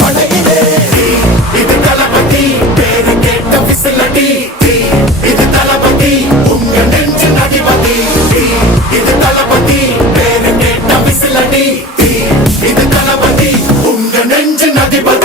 படையிலே இது தளபதி பேரு கேட்ட விசிலடி இது தளபதி உங்க நெஞ்சின் அதிபதி இது தளபதி பேரு கேட்ட விசிலடி இது தளபதி உங்க நெஞ்சின் அதிபதி